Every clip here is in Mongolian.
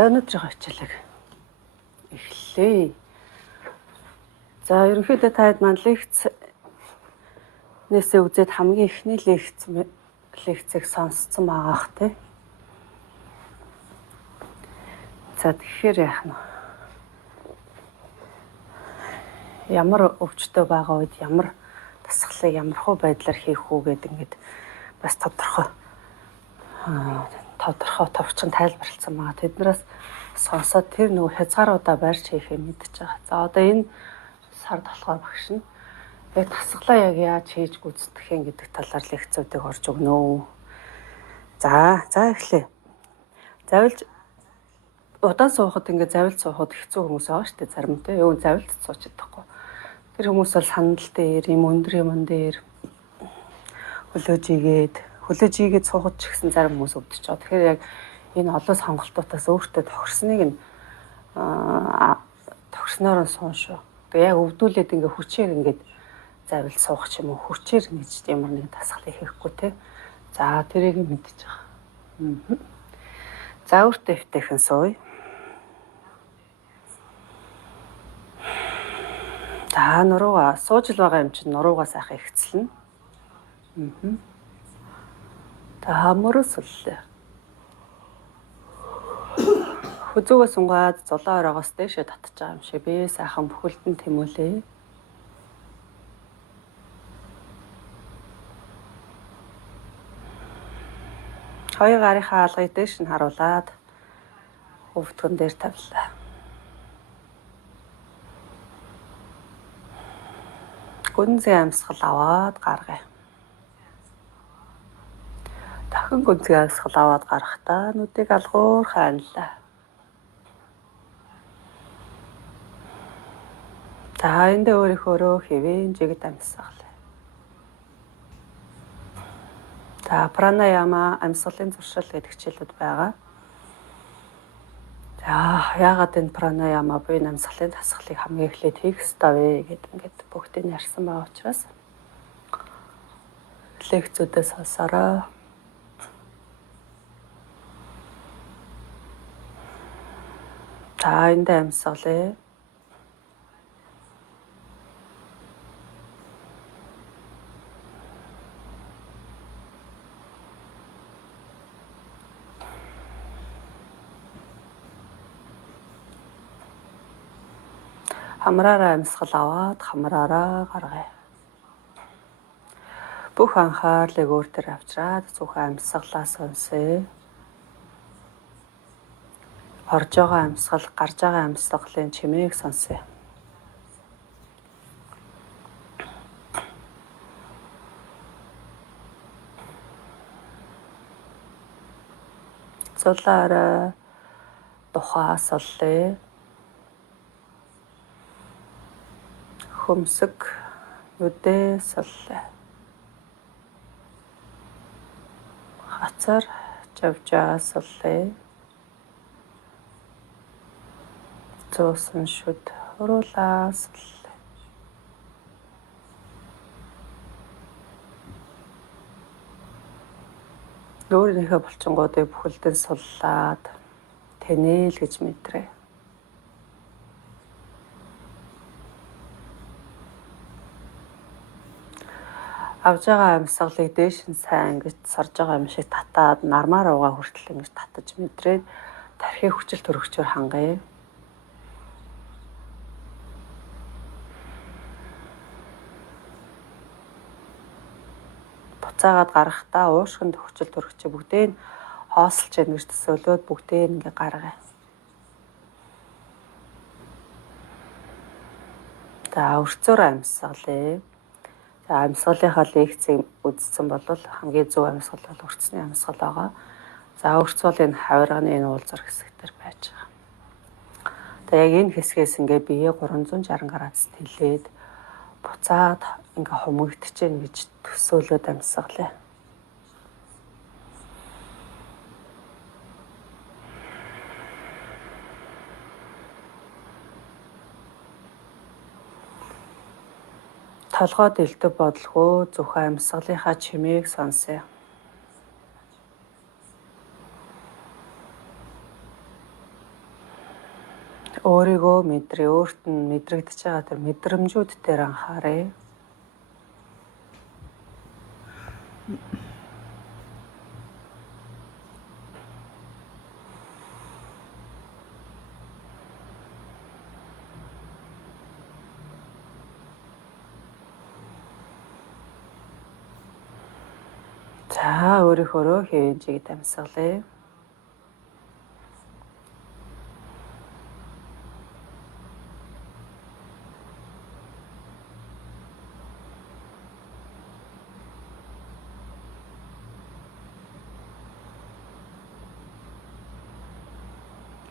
За өнөөдрийн хичээлийг эхлэе. За ерөнхийдөө таад маань лекцнээсээ үзээд хамгийн эхний лекцийг сонсцсон байгаах тий. За тэгэхээр яах нь? Ямар өвчтөй байгаа үед ямар дасгалыг ямар хөө байдлаар хийх үү гэдэг ингээд бас тодорхой товчхон тайлбарлалсан байгаа. Тэднээс сонсоод тэр нөгөө хязгааруудаа барьж хийхээ мэдчихэж байгаа. За одоо энэ сард болохоор багш нь яг дасгалаа яг яаж хийж гүйцэтгэх юм гэдэг талаар лекцүүдийг орж өгнө үү. За эхлэе. Завилж удаан суухад ингээд завилж суухад хэцүү хүмүүс байгаа шүү дээ зарим тий. Юу завилж сууч чадахгүй. Тэр хүмүүс бол санал дээр юм өндөр юм дээр хөлөөж игээд суухад ч гэсэн зарим хүмүүс өвдөж байгаа. Тэгэхээр яг энэ олон сонголтуудаас өөртөө тохирсныг нь тохирсноор нь суун шүү. Тэгээ яг өвдүүлээд ингээ хүчээр ингээд завил суух ч юм уу хүчээр ингэж ямар нэг дасгалыг хийхгүй те. За тэрийг мэдчихэж байгаа. За өөртөө өвтэйхэн сууя. За нуруугаа сууж л байгаа юм чинь нуруугаа сайхан ихцэлнэ. За мөрөөс үллээ. Хүзүүгээ сунгаад зулаа ороогоос дээшээ татж байгаа юм шиг би сайхан бүхэлдэн тэмүүлээ. Хоёр гарынхаа алгыг дээш нь харуулад өвдгөн дээр тавилаа. Гүнзгий амьсгал аваад гаргая. Дахин гүнзгий амьсгал аваад гарахдаа нүдийг алгуур хайлаа. За эндээ өөрийнхөө хэвэн жигд амьсгал. За пранаяма амьсгалын зуршил гэдэг хичээлүүд байгаа. За яагаад энэ пранаяма буюу амьсгалын дасгалыг хамгийн эхлээд хийх ёстой вэ гэдэг ингээд бүгдийг ярьсан байгаа учраас лекцүүдээ сонсороо. За эндээ амьсгалаа. Хамраараа амьсгал аваад хамраараа гаргая. Бүх анхаарлыг өөр төр авчраад зөвхөн амьсгалаа сонсъё. Орж байгаа амьсгал, гарч байгаа амьсгалын чимээг сонсъё. Зулаараа тухаа соллъё. Хөмсөг нүдээ соллоо. Хацар жавжаа соллоо. Зуусан шүд уруулаа соллоо. Өөрийнхөө булчингуудыг бүхэлдэн суллаад тэнэл гэж мэдрээ. Авж байгаа амьсгалыг дээш нь сайн ингэж сорж байгаа юм шиг татаад нармаар угаа хүртэл ингэж татаж мэдрээд тархийг хүчил төрөгчөөр хангая. Буцаагаад гарахдаа уушгинд хүчил төрөгчөө бүгдээ хоосолж ингэж төсөөлөөд бүгдээ ингэ гаргая. За өрцөөр амьсгалээ. За амьсгалынхаа лекцийг үзсэн бол хамгийн зөв амьсгал бол өрцөний амьсгал байгаа. За өрц бол энэ хавирганы энэ уулзар хэсэгтэр байж байгаа. Тэгээ яг энэ хэсгээс ингээ бие 360 градуст хилээд буцаад ингээ хумигдэж гин гэж төсөөлөд амьсгалаа. Толгой дэлдэв бодлого зөвхөн амьсгалынхаа чимээг сонсъё. өөрийгөө мэдрээ, өөрт нь мэдрэгдэж байгаа тэр мэдрэмжүүд дээр анхаарай. За өөрийнхөө хэвэн чигэд амьсгалъя.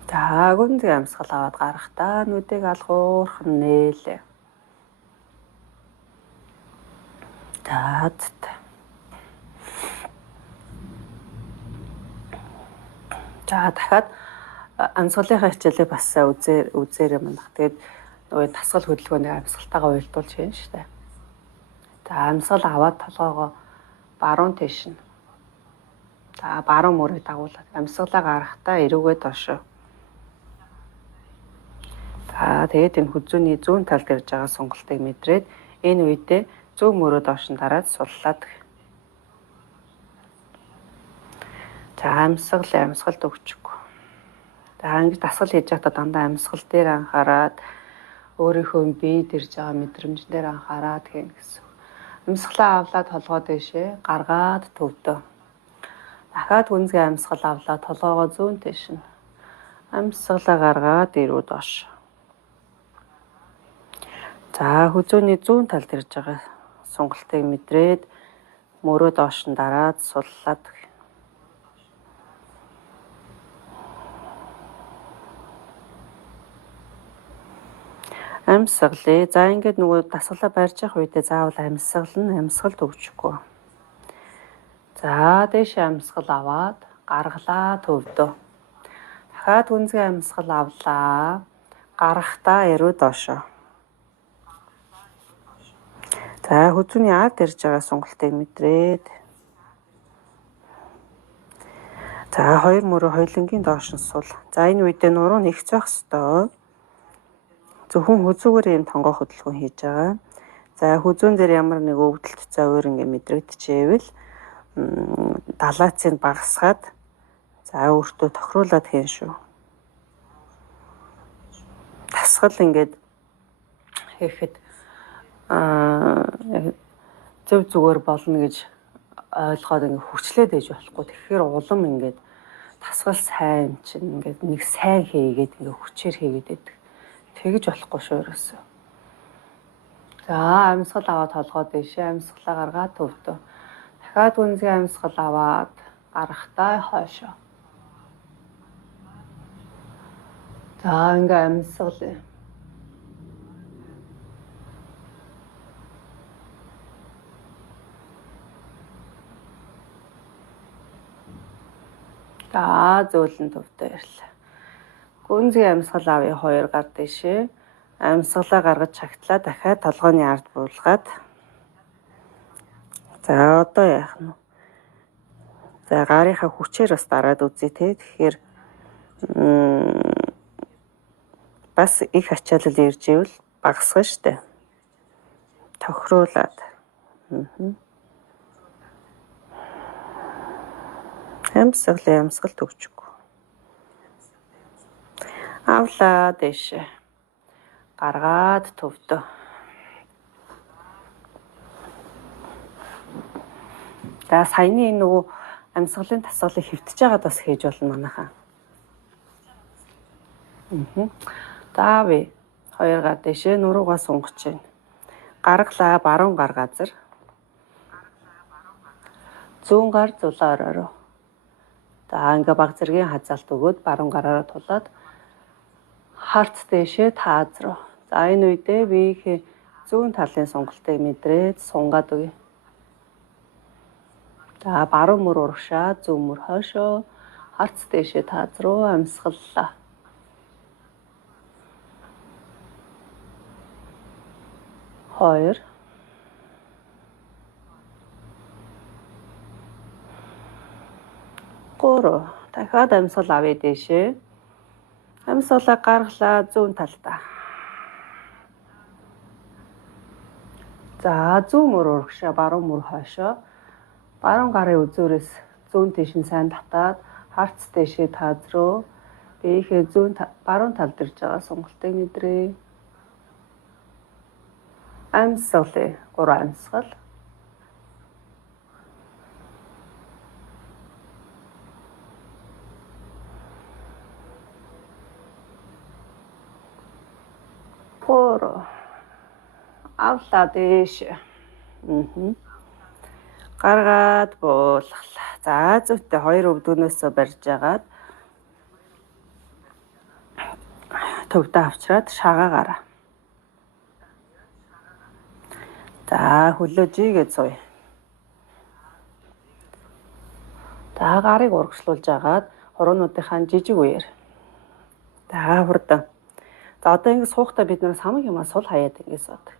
За гүнзгий амьсгал аваад гарахдаа нүдийг алгуурхан нээлээ. За дахиад амьсгалынхаа хичээлийг бас үзээрэй мандах. Тэгээд нөгөө дасгал хөдөлгөөний амьсгалтайгаа уялдуулж байна шүү дээ. За амьсгал аваад толгоогоо баруун тийш нь. За баруун мөрийг дагуулад амьсгалаа гарахдаа эрүүгээ доошоо. За тэгээд энэ хүзүүний зүүн талд ирж байгаа сонголтыг мэдрээд энэ үедээ зүүн мөрөө доош нь дараад суллаад. За амьсгалд өгчихгүй. За ингэж дасгал хийж байхдаа дандаа амьсгал дээр анхаарад өөрийнхөө биед ирж байгаа мэдрэмж дээр анхаарад гэх гэсэн. Амьсгалаа авлаад толгой дэшээ гаргаад төвдөө. Дахиад гүнзгий амьсгал авлаад толгоогоо зүүн тийш нь. Амьсгалаа гаргаад ирүү доош. За хүзүүний зүүн талд ирж байгаа сонголтыг мэдрээд мөрөө доош нь дараад суллаад. Амьсгалыг. За ингээд нөгөө дасгалаа барьж явах үедээ заавал амьсгалд өгчихгүй. За дээшээ амьсгал аваад гаргалаа төвдөө. Дахиад гүнзгий амьсгал авлаа. Гарахдаа эрүү доошоо. За хүзүүний ард ирж байгаа сонголтыг мэдрээд. За хоёр мөрөө хоёулангийн доош нь сул. За энэ үедээ нуруу нэгц байх ёстой. Зөвхөн хүзүүгээр ийм тонгоо хөдөлгөөн хийж байгаа. За хүзүүн дээр ямар нэг өвдөлт зовир ингээ мэдрэгдэжээвэл далаацыг багасгаад за өөртөө тохируулаад хийн шүү. Дасгал ингээд хийхэд зөв зүгээр болно гэж ойлгоод ингээ хүчлээд ээж болохгүй. Тэгэхээр улам ингээд дасгал сайн чинь ингээд нэг сайн хийгээд ингээ хүчээр хийгээд байдаг. Тэгж болохгүй шүү ерөөсөө. За амьсгал аваад толгой дэшээ амьсгалаа гаргаад төвдөө. Дахиад гүнзгий амьсгал аваад гарахдаа хойшоо. За ингээ амьсгал. За зөөлөн төвдөө ирлээ. Гүнзгий амьсгал авъя 2 гар дэшээ. Амьсгалаа гаргаж чагтлаа дахиад толгойн ард буулгаад. За одоо яах нь вэ? За гарынхаа хүчээр бас дараад үзье те. Тэгэхээр бас их ачаалал ирж ивэл багасгана штэ. Тохируулаад. Амьсгалд өгчихгүй. Авлаа дэшээ. Гаргаад төвдөө. За саяны нөгөө амьсгалын дасгалыг хэвтэж байгаад бас хийж болно манайхаа. За би 2 гар дэшээ нуруугаа сунгаж байна. Гаргалаа баруун гар газар. Зүүн гар зулаа орой. За ингээ баг зэргийн хазаалт өгөөд баруун гараараа тулаад харц дэшээ тааз руу. За энэ үедээ биеийн зүүн талын сонголтыг мэдрээд сунгаад өгье. За баруун мөр урагшаа, зүүн мөр хойшоо, харц дэшээ тааз руу амьсгаллаа. Хоёр. Гурав. Дахиад амьсгал авъя дэшээ. Амьсгалаа гаргалаа зүүн талдаа. За зүүн мөр урагшаа, баруун мөр хойшоо. Баруун гарын үзүүрээс зүүн тийш нь сайн татаад харц дэшээ таазруу. Биеийнхээ баруун талд ирж байгаа сонголтыг мэдрээ. Амьсгалаа. 3 амьсгал. Авлаа дэш. Гаргаад буулгалаа. За зүйтэй 2 өвдгнөөсөө барьж агаад төвдөө авчраад шагаагараа. За хөлөө жигээд сууя. За гарыг урагшлуулж агаад хуруунуудынхаа жижиг үеэр. За хурдан. За одоо ингэ суухдаа бид нар самаг юмаа сул хаяад ингэ суудаг.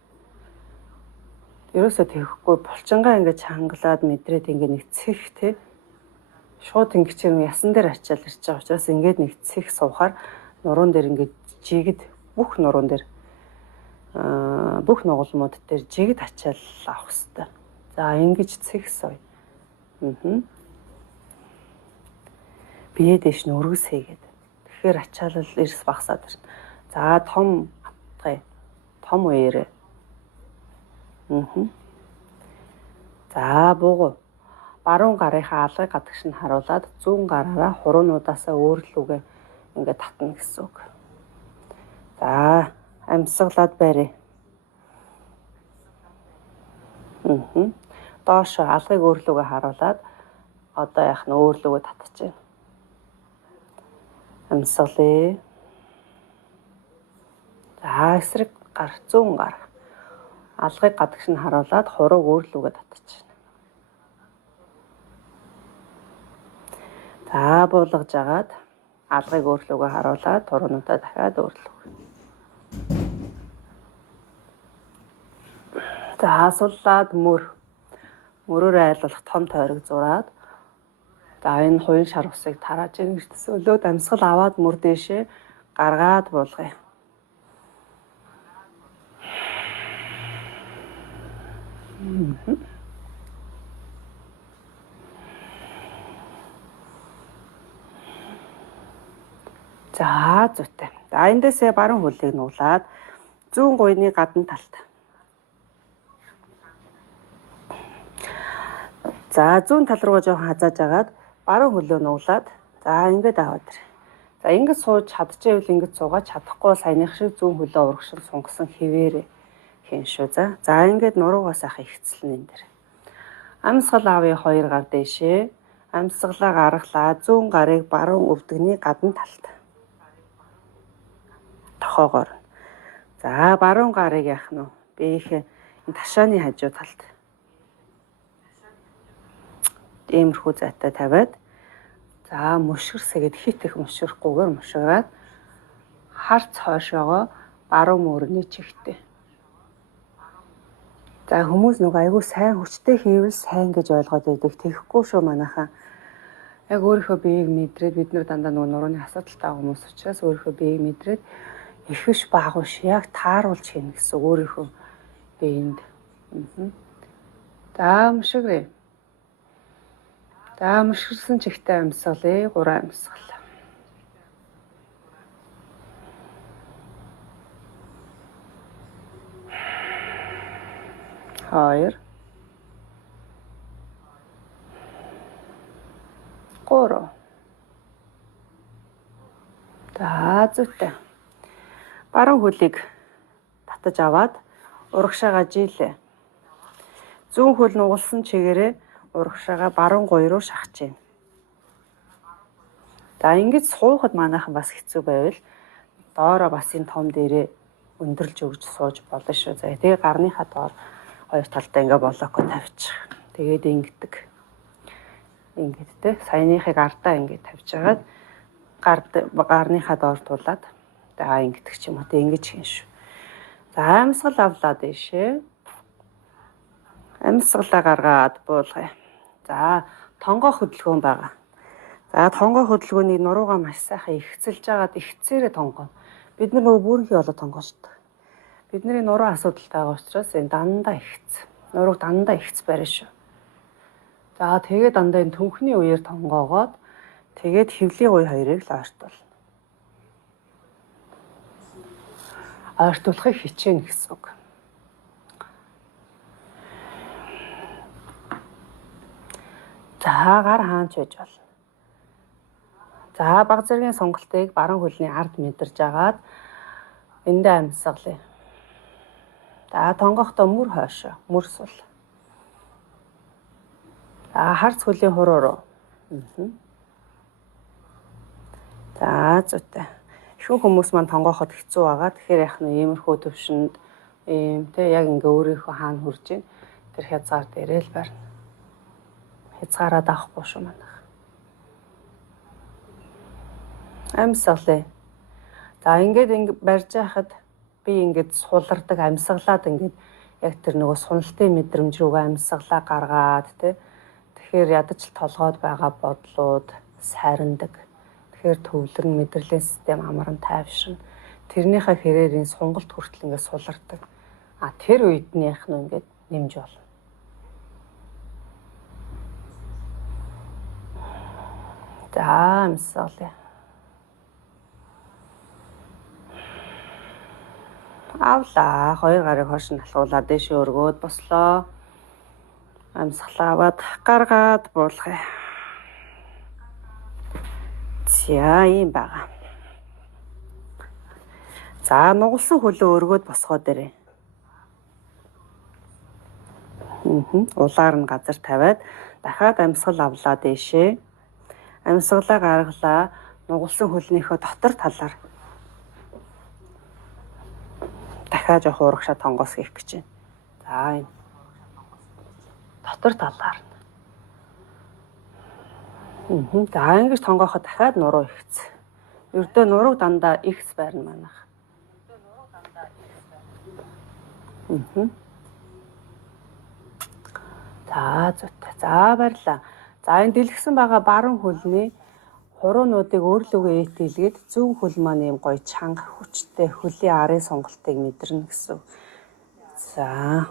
Ерөөсөө тэхгүй булчингаа ингэ чангалаад мэдрээд ингэ нэгцэх тий. Шууд ингэ чинь ясан дээр ачаал ирж байгаа учраас ингээд нэгцэх суухаар нуруунд дээр ингэ жигд бүх нуруунд дээр бүх нугалмууд дээр жигд ачаал авах хэрэгтэй. За ингэж цэх сууя. Бие дэш нь өргөс хийгээд. Тэгэхээр ачаалал эрс багасаад байна. За том атгая. Том үеэрээ. За буугу. Баруун гарынхаа алгыг гадагш нь харуулад зүүн гараараа хуруунуудаасаа өөрлөгөө ингээд татна гэсэн үг. За амьсгалаад барь. Доош алгыг өөрлөгөө харуулад одоо яах нь өөрлөгөө татчих чинь. Амьсгалаа. За эсрэг гар зүүн гар. Алгыг гадагш нь харуулад хурууг өөрлөгөө татчих. За буулгаж агаад алгыг өөрлөгөө харуулад хуруунуудаа дахиад өөрлөг. За суллаад мөрөөрөө айлуулах том тойрог зураад за энэ хуйн шар усыг тарааж ийн гэж төсөөлөөд амьсгал аваад мөр дэшээ гаргаад буулгая. За зүйтэй. За эндээсээ баруун хөлийг нуулаад зүүн гуйны гадна талд. За зүүн тал руугаа жоохон хазааж агаад баруун хөлөө нуулаад за ингээд аваад ир. За ингээд сууж чадчихвэл ингээд суугаад чадахгүй саяных шиг зүүн хөлөө урагшин сунгасан хിവэрэ хийн шүү. За ингээд нуруугаа сайхан ихцэлнэ энэ дэр. Амьсгал аавын 2 гар дэшээ. Амьсгалаа гаргалаа зүүн гарыг баруун өвдөгний гадна талд. Тохоогоор. За баруун гарыг яах нь вэ? Биеийнхээ ташааны хажуу талд. Иймэрхүү зайтай тавиад за мөшгөрсгээд хит их мөшгөрөхгүйгээр мөшгөрөөд харц хойшоогоо баруун мөрний чигтээ. За хүмүүс нэг айгүй сайн хүчтэй хийвэл сайн гэж ойлгоод байдаг. Тэгэхгүй шүү манайхаа. Яг өөрийнхөө биеийг мэдрээд бид нар дандаа нөгөө нурууны асуудалтай хүмүүс учраас өөрийнхөө биеийг мэдрээд их биш багш яг тааруулж хийнэ гэсэн өөрийнхөө биеинд. За мөшгөрөө. За мөшгөрсөн чигтээ амьсгалаа 3 амьсгал. Хоёр. 3. За зүйтэй. Баруун хөлийг татаж аваад урагшаага жилээ. Зүүн хөл нугалсан чигээрээ урагшаага баруун гуй руу шахаж байна. За ингэж суухад манайхан бас хэцүү байвал доороо бас энэ том дээрээ өндөрлж өгж сууж болно шүү. За тэгээ гарныхаа доор 2 талдаа ингээ блокоо тавьчих. Тэгээд ингэдэг. Ингээд те саяныхыг ардаа ингээ тавьж агаад гарныхаа доор тулаад за ингэдэг ч юм уу. Тэг ингэж хийн шүү. За амьсгал авлаа дэшээ. Амьсгалаа гаргаад буулгая. За тонгоо хөдөлгөөн байгаа. За тонгоо хөдөлгөөнийг нуруугаа маш сайхан ихцэлж агаад ихцээрээ тонгоо. Бид нар нөгөө бүрхий болоод тонгоочдөг. Бидний нуруу асуудалтай байгаа учраас энэ дандаа ихц. Нурууг дандаа ихц барина шүү. За тэгээд дандаа энэ төнхний үеэр тонгоогоод тэгээд хөвлийн үе хоёрыг л ойртуулна. Ойртуулахыг хичээнэ гэсэн үг. За гар хаанч байж болно. За баг зэргийн сонголтыг баруун хөлний ард мэдэрж агаад эндээ амьсгалъя. За тонгохдоо мөр хойшоо, мөр сул. За харц хөлийн хуруу руу. За зүйтэй. Ихэнх хүмүүс маань тонгооход хэцүү байгаа. Тэгэхээр яг нь иймэрхүү төвшөнд ийм тэг яг ингээ өөрийнхөө хаана хүрж ийн тэр хязгаар дээрээ л барина. Хязгаараа даахгүй шүү манайх. Амьсгалъя. За ингээд барьж байхад би ингээд сулардаг, амьсгалаад ингээд яг тэр нөгөө суналтын мэдрэмж рүүгээ амьсгалаа гаргаад тэ. Тэгэхээр ядаж л толгойд байгаа бодлууд сарндаг. Тэгэхээр төвлөрн мэдрэлийн систем амарн тайвширна. Тэрнийхээ хэрээр энэ сонголт хүртэл ингээд сулардаг. Тэр үед нь яг нь ингээд нэмж болно. За амьсгалъя. Авлаа. Хоёр гарыг хойш нь алхуулаад дээшээ өргөөд бослоо. Амьсгалаад гаргаад буулгая. За ийм байгаа. За нугалсан хөлөө өргөөд босгоо дээрээ. Улаар нь газар тавиад дахиад амьсгал авлаа дээшээ. Амьсгалаа гаргалаа. Нугалсан хөлнийхөө дотор талаар дахиад жоох уурагшаа тонгоос хийх гэж байна. За энэ дотор талаар нь. За ингэж тонгооход дахиад нуруу ихц. Ердөө нурууг дандаа ихс байрна манайх. За зүйтэй. За баярлаа. За энэ дэлгэсэн байгаа баруун хөлний хуруунуудыг өөрлөгөө итгэлгээд зөв хөл маань ийм гоё чанга хүчтэй хөлийн арын сонголтыг мэдэрнэ гэсэн. За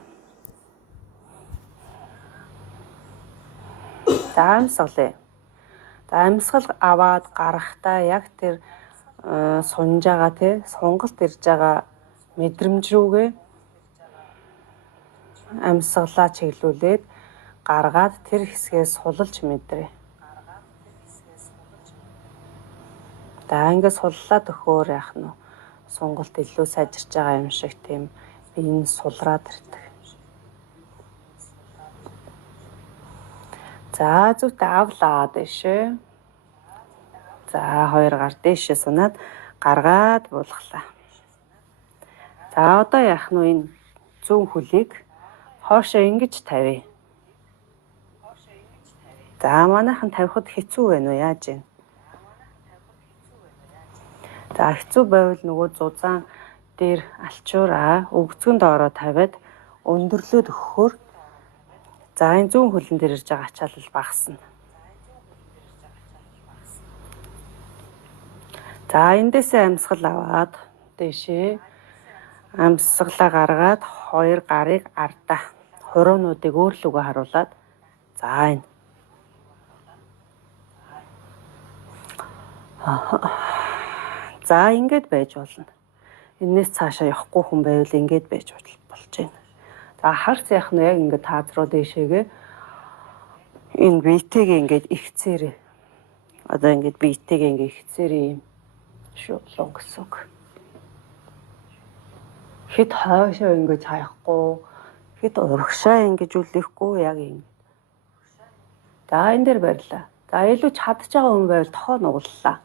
амьсгалъя. За амьсгал аваад гарахтаа яг тэр сунж байгаа тий сонголт ирж байгаа мэдрэмж рүүгээ амьсгалаа чиглүүлээд гаргаад тэр хэсгээс сулалж мэдрээ. За ингээд суллаад өгөхөөр яах нь сонголт илүү сайжирч байгаа юм шиг тийм энэ сулраад ирдэг. За зүгтээ авлаа дэшээ. За хоёр гар дээшээ сунаад гаргаад буулгалаа. За одоо яах нь энэ зүүн хөлийг хоошоо ингэж тавья. За манайхан тавихад хэцүү байна уу яаж вэ? За хэцүү байвал нөгөө зузаан дээр алчуураа өвгцгөн доороо тавиад өндөрлөөд өгөхөөр за энэ зүүн хөлн дээр ирж байгаа ачаалал багасна. За эндээсээ амьсгал аваад дээшээ амьсгалаа гаргаад хоёр гарыг ардаа хуруунуудыг өөрлөгөө харуулад за энэ за ингэж байж болно. Энээс цаашаа явахгүй хүн байвал ингэж байж болж байна. За харц яах нь яг ингэ таз руу дээшээгээ энэ биетэйгээ ингэж ихцээрээ. Одоо ингэж биетэйгээ ингэ ихцээрээ юм шуулуун гэсэн үг. Хэд хойшоо ингэж хаяхгүй, хэд урагшаа ингэж үлээхгүй яг ингэ. За энэ дээр барьлаа. За илүү чадж байгаа хүн байвал тохоо нугаллаа.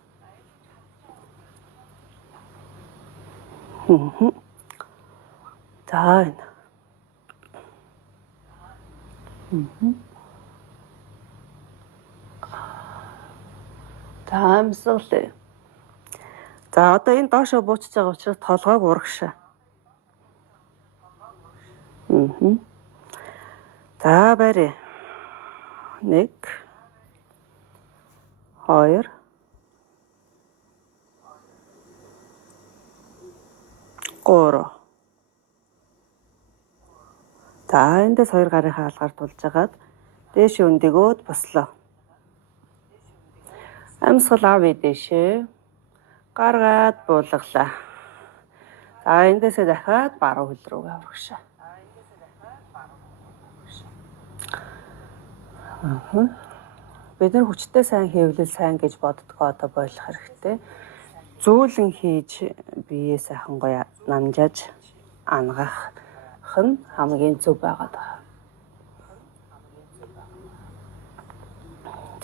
За энэ. За амьсгалъя. За одоо энэ доошоо буучж байгаа учраас толгойг урагшаа. За барь. 1 2, 3. За эндээс 2 гарынхаа алгаар тулж агаад дээш өндөгөөд бослоо. Амьсгал авъя дээшээ. Гаргаад буулгалаа. За эндээсээ дахиад баруун хөл рүүгээ урагшаа. Бид нар хүчтэй сайн хийвэл сайн гэж боддгоо одоо болох хэрэгтэй. Зөөлөн хийж биеэ сайхан гоё намжааж ангах нь хамгийн зөв байгаад байна.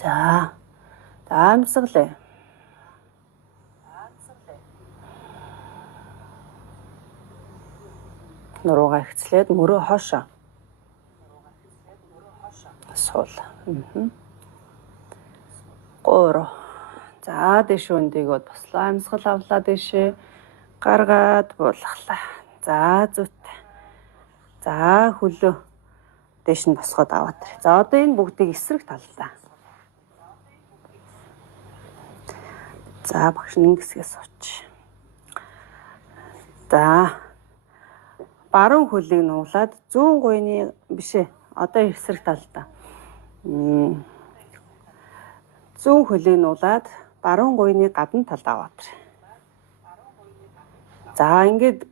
За амьсгалаа. Нуруугаа ихцлээд мөрөө хоошоо. Суул. 3. За дээш өндөгөөд бослоо. Амьсгал авлаа дээшээ. Гаргаад буулгалаа. За зүйтэй. За хөлөө дээш нь босгоод аваад. За одоо энэ бүгдийг эсрэг талдаа. За багш нэг хэсгээс сууч. За баруун хөлийг нуулаад зүүн гуйны бишээ. Одоо эсрэг талдаа. Зүүн хөлийг нуулаад баруун гуйны гадна талд аваад. За ингээд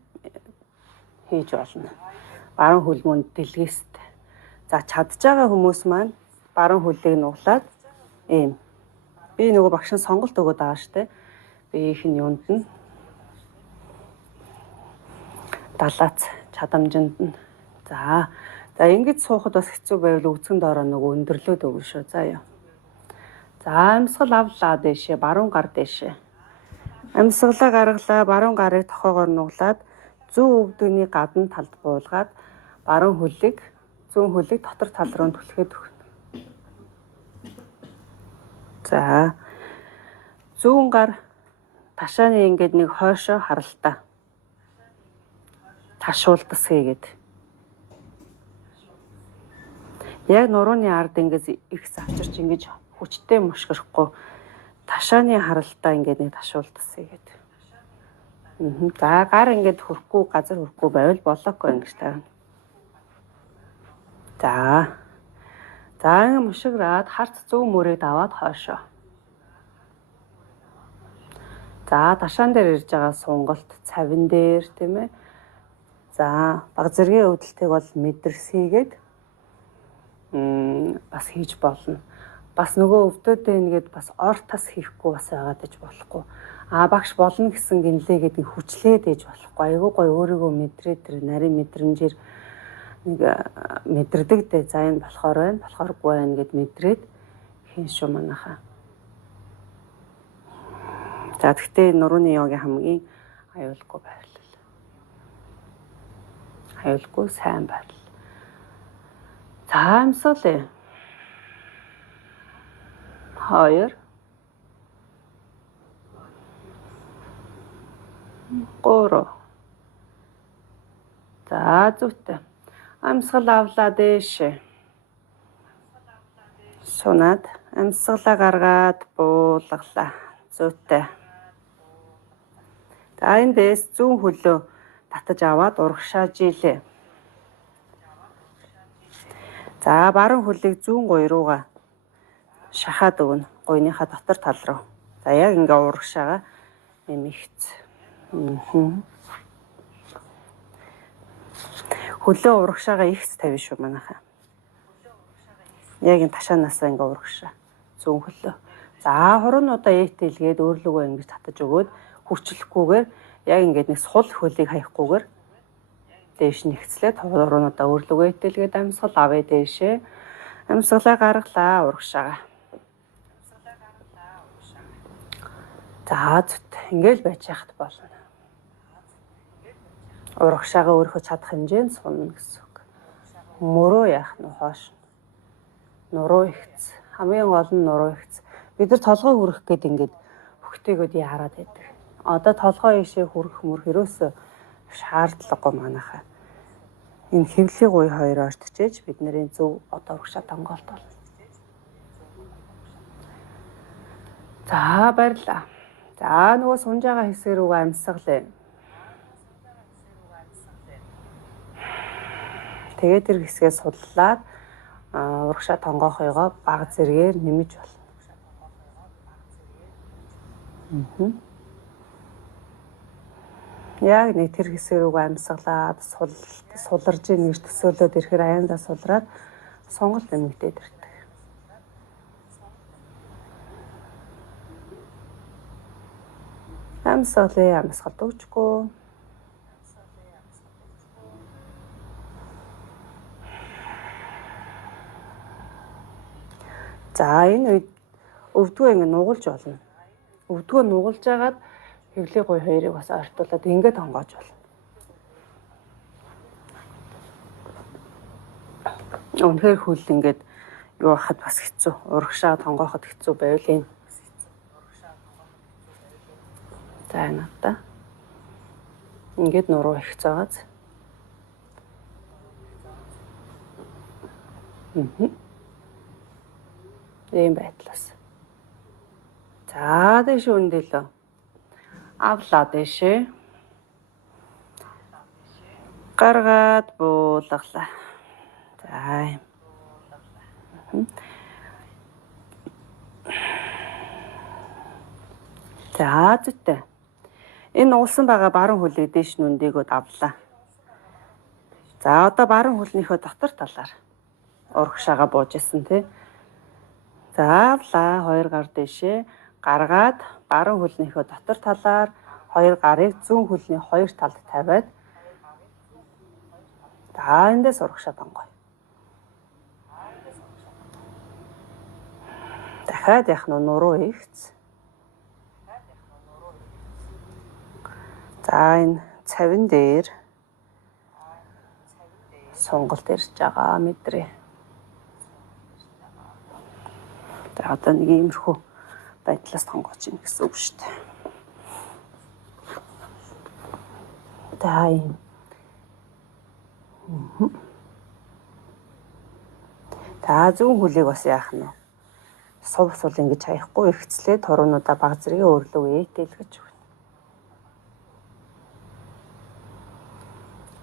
хийж болно. Баруун хөл мөн дэлгээстэй. За чадж байгаа хүмүүс маань баруун хөлийг нуулаад ийм. Би нөгөө багшин сонголт өгöd байгаа штэ. Би их нь юунд нь далаац чадамжинд нь. За ингэж суухад бас хэцүү байвал өгцгөн доороо нөгөө өндөрлөөд өгнө шүү. За яа. За амьсгал авлаа дээшээ, баруун гар дээшээ. Амьсгалаа гаргалаа, баруун гарыг тохоогоор нуглаад зүүн өвдөгний гадна талд буулгаад баруун хөлийг, зүүн хөлийг дотор тал руу түлхээд өгнө. За зүүн гар ташааны ингээд нэг хойшоо харалтаа. Ташуулдас хийгээд. Яг нурууны ард ингээд их завчирч ингэж хүчтэй мушгихгүй ташааны харалтаа ингээд нэг ташуулдас хийгээд. За гар ингээд хөрөхгүй, газар хөрөхгүй байвал болоогүй ингэж таа. За ингэ мушиграад харц зүүн мөрийг даваад хойшоо. За ташаан дээр ирж байгаа сунгалт цавин дээр тийм ээ. За баг зэргийн өвдөлтийг бол мэдэрсийгээд бас хийж болно. Бас нөгөө өвдөдөө ингээд бас ортас хийхгүй бас байгаад иж болохгүй. Багш болно гэсэн гинлээ гэдэг хүчлээд ээж болохгүй. Айгуу гой өөрийгөө мэдрээд тэр нарийн мэдрэмжээр нэг мэдрдэг дээ. За энэ болохоор байна, болохооргүй байна гэд мэдрээд хийн шүү манайхаа. За тэгтээ нурууны йогийн хамгийн аюулгүй байрлал. Аюулгүй сайн байрлал. За амьсгалаа. 2, 3. За зүйтэй. Амьсгал авлаа дээш. Сунаад амьсгалаа гаргаад буулгалаа. Зүйтэй. За эндээс зүүн хөлөө татаж аваад урагшааж ийлээ. За баруун хөлийг зүүн гуй руугаа шахаад өгнө. Гуйныхаа дотор тал руу. За яг ингээ урагшаага эмэгц. Хөлөө урагшаага ихс тавина шүү манайхаа. Яг энэ ташаанаас ингээ урагшаа. Зүүн хөлөө. За хуруунуудаа ээтэлгээд өөрлөгөө ингэж татаж өгөөд хүчлэхгүйгээр яг ингээд нэг сул хөлийг хаягахгүйгээр дээш нэгцлээд хуруунуудаа өөрлөгөө ээтэлгээд амьсгал авъя дээшээ. Амьсгалаа гаргалаа урагшаага. За ингээл байж яхад болно. Урагшаага өөрийнхөө чадах хэмжээнд сунна гэсэн үг. Мөрөө яах нь хоош. Нуруу ихц. Хамгийн гол нь нуруу ихц. Бид нар толгой хүрэх гээд ингээд хөхтэйгүүд яарад байдаг. Одоо толгой ийшээ хүрэх мөр хөрөөсөө шаардлагагүй манайхаа. Энэ хэвлийн гуй хоёр ортчээж бид нарын зөв одоо урагшаа томголт болно. За баярлалаа. За нөгөө сунж байгаа хэсэг рүүгээ амьсгалъя. Тэгээд тэр хэсгээ судлаад урагшаа тонгоохойгоо бага зэргээр нэмэж болно. Яг нэг тэр хэсэг рүүгээ амьсгалаад суларж нэгж төсөөлөд ирэхээр аяндаа сулраад сонголт нэмэгдээд ирдэг. Амьсгалъя, амьсгалд өгчгүй. За энэ үед өвдгөө ингэ нугалж болно. Өвдгөө нугалж агаад хэвлээ гуй хоёрыг бас ойртуулад ингээд тонгоож болно. Үнэхээр хөл ингээд юу хахад бас хэцүү. Урагшаа тонгооход хэцүү байвал энэ. За энэ одоо ингээд нуруу их цаагааз. Ийм байдлаас. За дэш үндэлөө. Авлаа дэшээ. Гаргаад буулгалаа. За. За зүйтэй. Энэ уулсан байгаа баруун хөлийг дэш нүндийгөө авлаа. За одоо баруун хөлнийхөө дотор талаар урагшаага бууж исэн тий. За авлаа. Хоёр гар дэшээ гаргаад баруун хөлнийхөө дотор талаар хоёр гарыг зүүн хөлний хоёр талд тавиад за эндээс урагшаа тонгоё. Дахиад яг нуруу ихц. За энэ цавин дээр сонголт ирж байгаа мэдрээ. За одоо нэг иймэрхүү байдлаас тонгоож ийн гэсэн үг шүү дээ. За ийм. За зүүн хөлийг бас яах нь вэ? Сул ингэж хаяхгүй ихцлээ туруунуудаа баг зэргийн өөрлөгөө ээлгэж өгнө.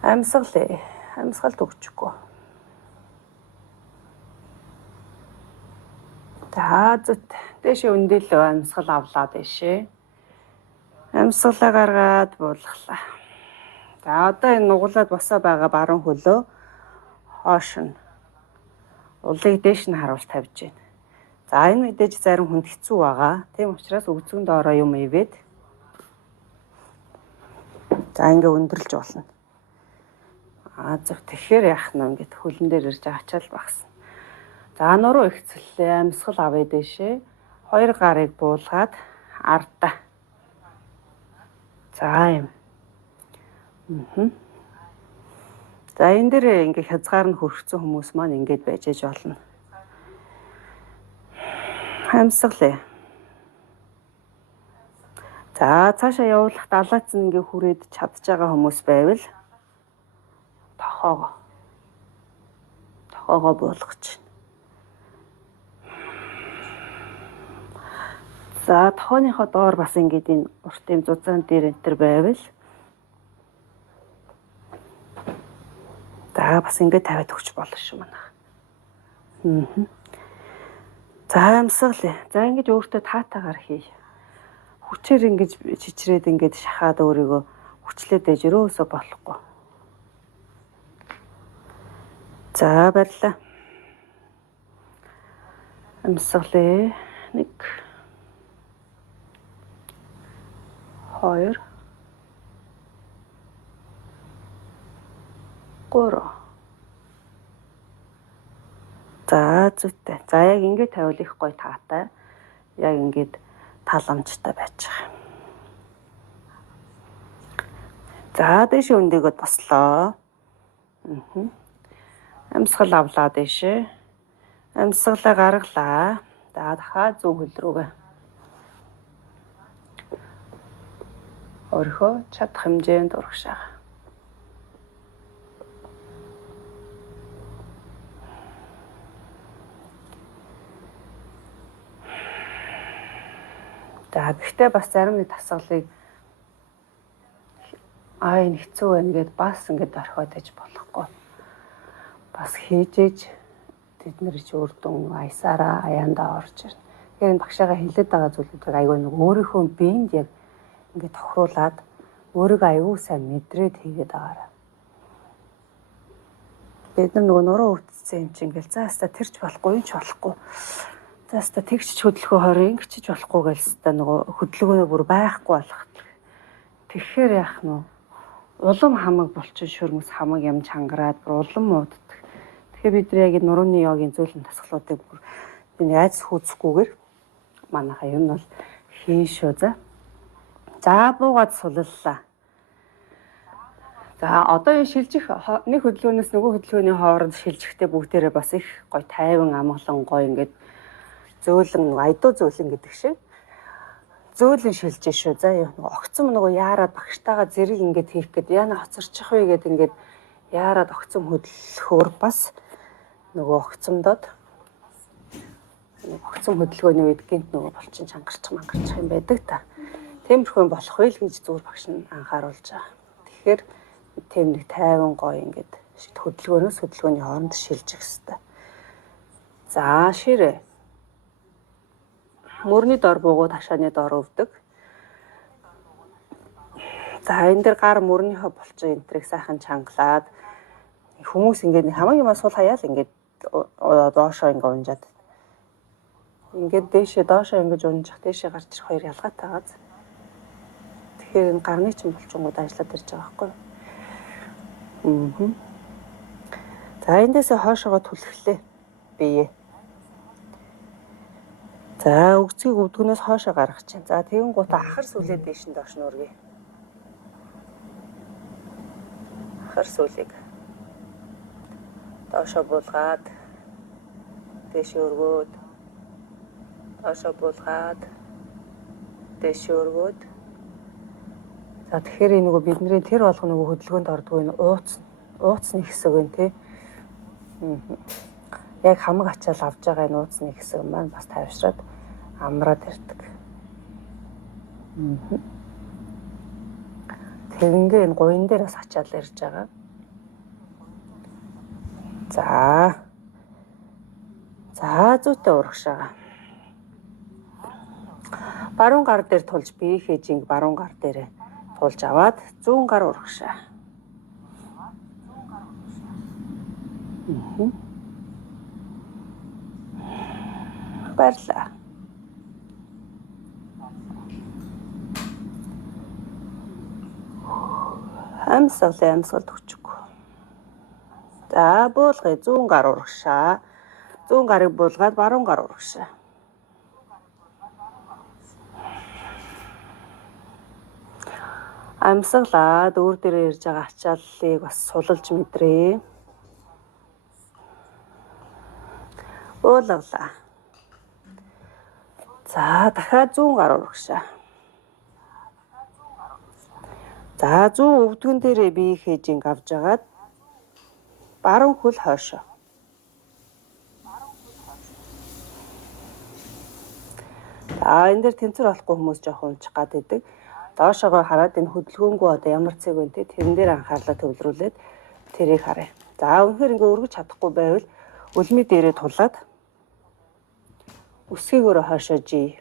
Амьсгалъя. Амьсгалд өгчихгүй. За зүт дэшээ өндөлөө амьсгал авлаа дэшээ. Амьсгалаа гаргаад буулгалаа. За одоо энэ нугалаад босоо байгаа баруун хөлөө хоош нь улыг дээш нь харуул тавьж байна. За энэ мэдээж зарим хүнд хэцүү байгаа. Тийм учраас өгзгөн доороо юм ивээд. За ингээ өндөрлж болно. Зөв тэгэхээр яах нь ингээд хөлн дээр ирж ачаал багсан. За нуруу ихцэллээ амьсгал авъя дэшээ. Хоёр гарыг буулгаад ардаа. За юм. За энэ дээр ингээ хязгаар нь хөргцсөн хүмүүс маань ингээд байж аж болно. Амьсгалъя. За цаашаа явуулах далайц нь ингээ хүрээд чадж байгаа хүмүүс байвал тохоогоо буулгаж. За тохооныхоо доор бас ингээд энэ урт юм зузаан дээр энэ төр байвал за бас ингээд тавиад өгч болно шүү манайх. За амьсгалъя. За ингэж өөртөө таатаагаар хий. Хүчээр ингэж чичрээд ингэж шахаад өөрийгөө хүчлээд ээж өрөөсөө болохгүй. За баярлалаа. Амьсгалъя. 1 2 3. За зүйтэй. За яг ингэж тавил их гоё таатай. Яг ингэж таламжтай байж байгаа. За дэшээ өндөгөө бослоо. Амьсгал авлаа дэшээ. Амьсгалаа гаргалаа. За дахиад зүүн хөл рүүгээ. Өөрийнхөө чадах хэмжээнд урагшаа. За гэхдээ бас зарим нэг дасгалыг энэ хэцүү байна гэд бас ингээд орхиод иж болохгүй. Бас хийжээж тэд нар ч үр дүн аясаараа аяандаа орж ирнэ. Тэгэхээр энэ багшаага хэлээд байгаа зүйлүүдийг аягүй нэг өөрийнхөө биед яг ингээд тохируулаад өөрийгөө аягүй сайн мэдрээд хийгээд байгаарай. Бид нар нөгөө нуруу өвдсөн юм чинь ингээл за хаста тэрч болохгүй, юуч болохгүй. За хаста тэгч хөдөлгөөн хорийн ингэчж болохгүй гэлстэй нөгөө хөдөлгөөнөө бүр байхгүй болох. Тэгэхээр яах нь вэ? Улам хамаг булчин шүрмэс хамаг юм чангараад бүр улам мууддаг. Тэгэхээр бид нар яг энэ нурууны йогийн зөвлөн дасгалуудыг бүр энэ айц хүүцэхгүйгээр манайхаа ер нь бол хийн шүү за. За буугаад суллаа. За одоо энэ шилжих нэг хөдөлгөөнөөс нөгөө хөдөлгөөний хооронд шилжихдээ бүгдээрээ бас их гоё тайван амгалан гоё ингээд зөөлөн айдуу зөөлөн гэдэг шиг зөөлөн шилжиж шүү. За огцом нөгөө яарад багштайгаа зэрэг ингээд хийх гээд яана хоцорчих вэ гэд ингээд яарад огцом хөдөлгөөр бас нөгөө огцомдоод огцом хөдөлгөөний үед гинт нөгөө булчин чангарчих юм байдаг та. Тиймэрхүү болох вэ л гэж зүгээр багш нь анхааруулж байгаа. Тэгэхээр тийм нэг тайван гоё ингээд хөдөлгөөнөөс хөдөлгөөний хооронд шилжих хэрэгтэй. За ширээ. Мөрний дор буугууд хашааны дор өвдөг. За энэ дэр гар мөрнийхөө булчин энтрийг сайхан чангалаад хүмүүс ингээд хамаг юм асуул хаяал ингээд доошоо ингээд унжаад. Ингээд дээшээ доошоо ингэж унжих дээшээ гарч ирэх хоёр ялгаатай байгаа. Тэгэхээр энэ гарны чинь булчингууд ажиллаад ирж байгаа байхгүй юу? За эндээсээ хоошоогоо түлхлээ бие. За өгцгийг өвдгөнөөс хоошоо гаргах чинь. За тэгэн гутаа ахар сүлээ дээш нь доош нүргий. Ахар сүлийг доошоо буулгаад дээш өргөөд доошоо буулгаад дээш өргөөд. За тэгэхээр энэ нөгөө бидний тэр болгоно нөгөө хөдөлгөөнд ордог энэ ууцны хэсэг байна тий. Яг хамаг ачаал авж байгаа энэ ууцны хэсэг маань бас тайвшраад амраад ирдэг. Тэгингээ энэ гуйн дээр бас ачаал ирж байгаа. За зүйтэй урагшаа. Баруун гар дээр тулж биеийнхээ жинг баруун гар дээр тулж аваад зүүн гар урагшаа. Баярлалаа. Амьсгалд өчгөө. За буулгая зүүн гар урагшаа. Зүүн гарыг буулгаад баруун гар урагшаа. Амьсгалаад өөр дээрээ ирж байгаа ачааллыг бас сулалж мэдрээ. Уулгалаа. За дахиад зүүн гар урагшаа. За зүүн өвдгөн дээрээ биеийнхээ жинг авж агаад баруун хөл хойшоо. За энэ дээр тэнцвэр олохгүй хүмүүс жоохон унчих гад байдаг. Доошоогоо хараад энэ хөдөлгөөнгөө одоо ямар цэг вэ те тэрэн дээр анхаарлаа төвлөрүүлээд тэрийг харъя. За үнэхээр ингээ өргөж чадахгүй байвал үлмий дээрээ тулаад өсгийгөөрөө хойшоо жий.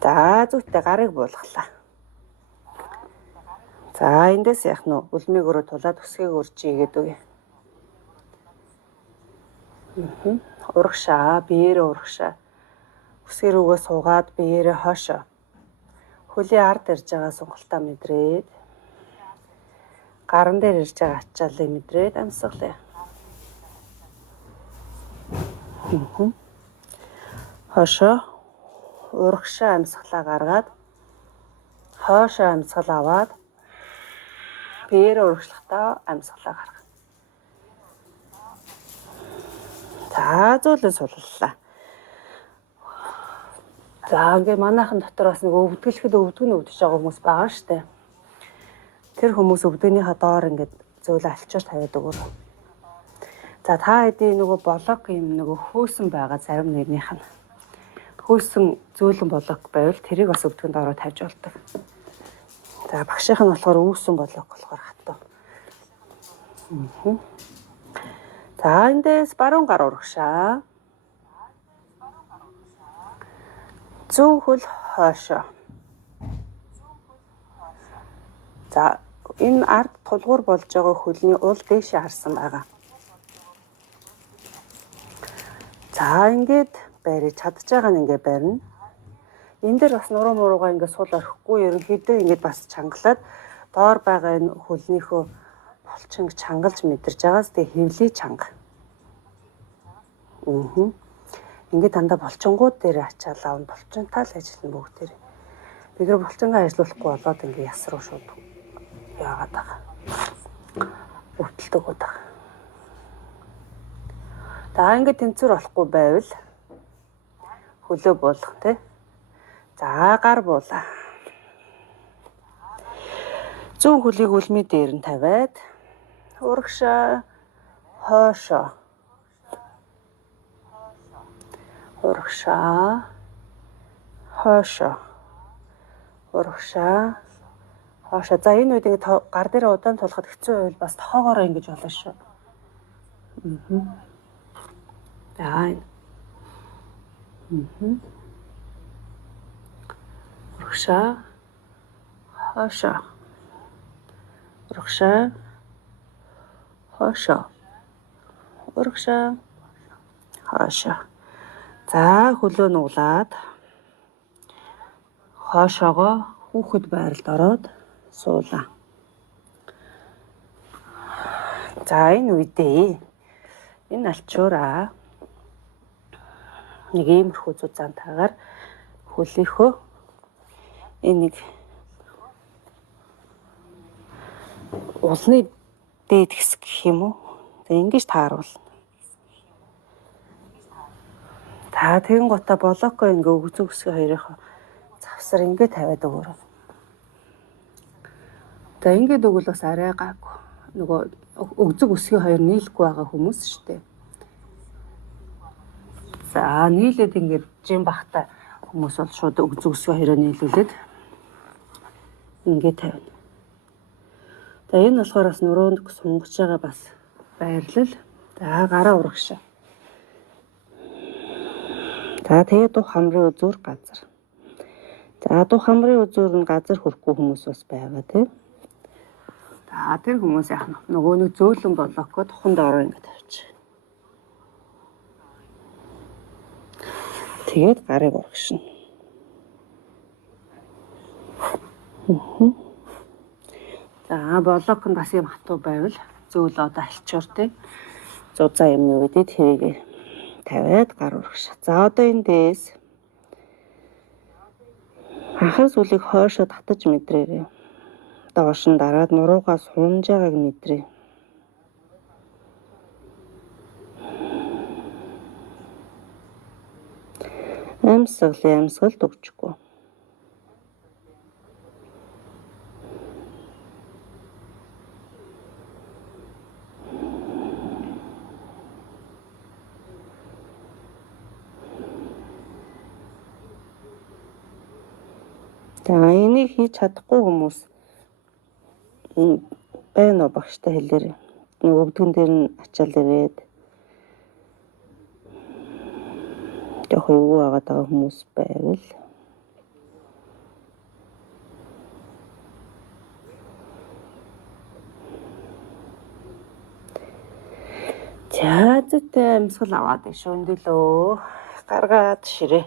За зүйтэй гарыг буулгалаа. За эндээс яах нь үлмийгөөрөө тулаад өсгийгөөр жий гэдэг үе. Урагшаа, биеэрээ урагшаа. Өсгий рүүгээ суугаад биеэрээ хойшоо. Хөлийн ард ирж байгаа сунгалтаа мэдрээд гаран дээр ирж байгаа ачааллыг мэдрээд амьсгалъя. Хойшоо урагшаа амьсгалаа гаргаад хойшоо амьсгал аваад биеэрээ урагшлахтаа амьсгалаа гаргах. За зөөлөн суллаа. За ингээ манайхан дотор бас нэг өвдгөлөхэд өвдгөн өвдөж байгаа хүмүүс байгаа штэ. Тэр хүмүүс өвдгөнийхаа доор ингээд зөөлөн алчуул тавиад өгөр. За та хэдийн нөгөө блок юм нөгөө хөөсөн байгаа зарим нэгнийх нь. Хөөсөн зөөлөн блок байвал тэрийг бас өвдгөнд ороо тавьж болдог. За багшийнх нь болохоор үүсэн блок болохоор хатуу. За эндээс баруун гар урагшаа. Зүүн хөл хойшоо. За энэ ард тулгуур болж байгаа хөлний уул дээшээ харсан байгаа. За ингээд барьж чадж байгаа нь ингээд барина. Энэ дээр бас нуруу муруугаа ингээд сул орхихгүй ерөнхийдөө ингээд бас чангалаад доор байгаа энэ хөлнийхөө булчинг чангалж мэдэрч байгаас тэгээ хэвлий чанга. Ингээд дандаа булчингууд дээр ачаал аав булчинтай л ажиллана бүгд тэр. Бид нар булчингаа ажиллуулахгүй болоод ингээд яс руу шууд яагаад байгаа. Өвдөлтөг удаа. За ингээд тэнцвэр болохгүй байвал хөлөө буулгах тий. За гар буулаа. Зүүн хөлийг хөлмий дээр нь тавиад урагшаа хойшоо. Урагшаа хойшоо. Урагшаа хойшоо. За энэ үед гар дээр удаан тулахад хэцүү байвал бас тоогоороо ингэж болно шүү. За энэ. Урагшаа хойшоо. Урагшаа хойшоо. Урагшаа хойшоо. За хөлөө нуулаад хойшоогоо хүүхэд байралд ороод суулаа. За энэ үедээ энэ алчуураа нэг иймэрхүү зузаантайгаар хөлийнхөө энэ нэг улны дээд хэсэг гэх юм уу? Тэг ингэж тааруулна. Та тэгэн гута блоко ингээ өгзөг өсгөө хоёрынхоо завсар ингээ тавиад өгөөрэй. За ингээд өгвөл бас арай гаагүй. Нөгөө өгзөг өсгөө хоёр нийлэхгүй байгаа хүмүүс шүү дээ. За нийлээд ингээд жим бахта хүмүүс бол шууд өгзөг өсгөө хоёроо нийлүүлээд ингээ тавина. За энэ болохоор бас нуруунд сунгаж байгаа бас байрлал. За гараа урагшаа. За тэгээд дух хамрын үзүүр газар. За дух хамрын үзүүр нь газар хүрхгүй хүмүүс бас байгаа тийм. За тэр хүмүүс яах нь нөгөө нэг зөөлөн блокоо туханд ороо ингэ тавьчих. Тэгээд гарыг урагшина. За блок нь бас юм хатуу байвал зөөл одоо алчуур тийм. Зузаан юмны үедээ тэрийг тавиад гар урагшаа. За одоо эндээс анхаас үлийг хойшоо татаж мэдрээрэй. Доош нь дараад нуруугаа сунж байгааг мэдрээ. Амьсгалд өгчихгүй. За энийг хийж чадахгүй хүмүүс байна уу багштай хэлээрэй. Нөгөө өвдгөн дээр нь ачаал ирээд яг юу агаад байгаа хүмүүс байвал за зүйтэй амьсгал аваад шөндөлөө гаргаад ширээ.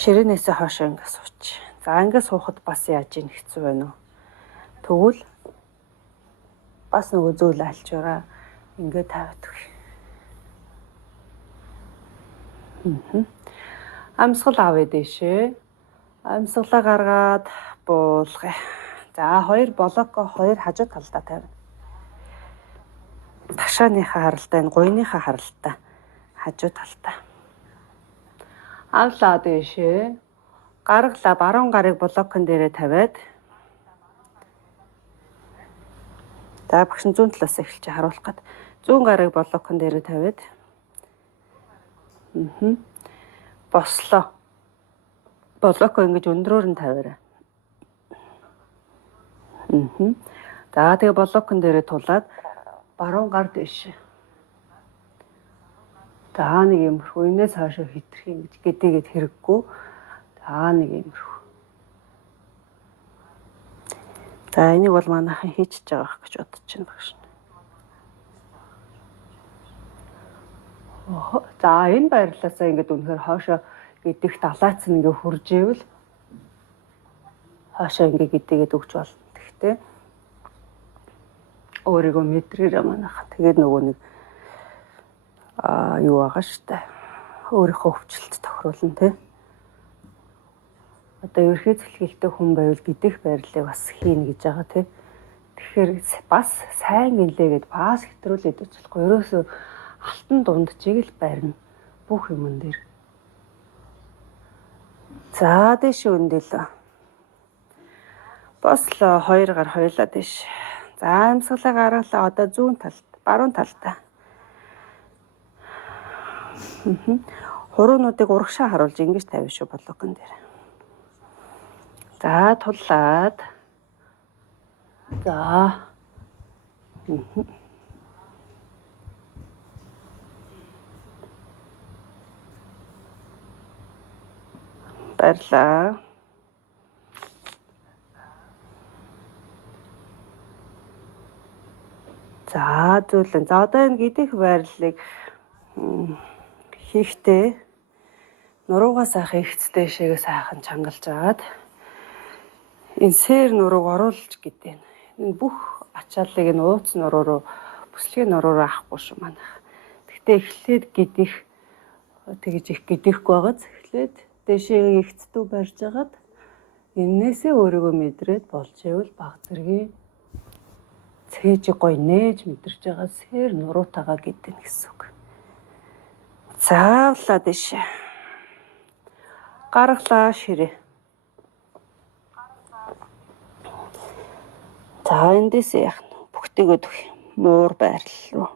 Ширээнээсээ хойшоо ингэ сууч. За ингэ суухад бас яаж ийн хэцүү байна уу? Тэгвэл бас нөгөө зөөл алчураа ингэ тавьдаг. Амьсгал авъя дэшээ. Амьсгалаа гаргаад буулгая. За хоёр блоко хоёр хажуу талдаа тавина. Ташааныхаа харалтай, энэ гуйныхаа харалтай хажуу талдаа. Авлаа дэшээ. Гаргалаа баруун гарыг блокон дээрээ тавиад За багш нь зүүн талаас эхэлж харуулах гээд зүүн гарыг блокон дээр тавиад бослоо. Блоко ингэж өндрөөр нь тавиарай. За тэгээ блокон дээрээ тулаад баруун гар дэш. За нэг юмрхүү энэс хаашаа хитрэх юм гэж гэдээгээд хэрэггүй. За нэг юмрхүү. За энийг бол манайхан хийчихэж байгаа гэж бодож байна багш. За энэ байрлалаасаа ингээд үнэхээр хоошоо гэдэх далайцсан ингээд хурж ивэл хоошоо ингээд гэдээгээд өгч болно. Тэгтээ өөрийгөө мэдрээрээ манайхан. Тэгээд нөгөө нэг юу байгаа штэ. Өөрийнхөө хөвчлөлт тохируулна тий. Одоо ерхий цэлгэлтэй хүн байвал гэдэх байрлалыг бас хийнэ гэж байгаа тий. Тэгэхээр бас сайн гэлээгээд бас хэтрүүлээд үзүүлэхгүй. Ерөөсөө алтан дундчийг л барина бүх юмн дээр. За дэш өндөлөө. Бослоо 2 гар хоёлаа дэш. За амьсгалаа гаргалаа одоо зүүн талд, баруун талдаа. Хуруунуудыг урагшаа харуулж ингэж тавина шүү блокон дээр. За туллаад. За. Баярлаа. За зүйлэн. За одоо энэ гэдэх байрлалыг хийхдээ нуруугаа сайхан ихцтэй шигээ сайхан чангалж агаад энэ сэр нурууг оруулж гэдэг. Энэ бүх ачааллыг энэ ууц нуруу руу бүслэгийн нуруу руу авахгүй шүү манайх. Гэхдээ эхлээд гэдэх тэгж их гэдэхгүй байгааз эхлээд дэшээ ихцдүү барьж агаад энээсээ өөрийгөө мэдрээд болж ивэл баг зэргийн цээж гой нээж мэдэрч байгаа сэр нуруутагаа гэдэг гэсэн үг. Заавлаа дэшээ. Гаргалаа ширээ. За эндээс яах нь бүгтээгээд муур байрлал руу.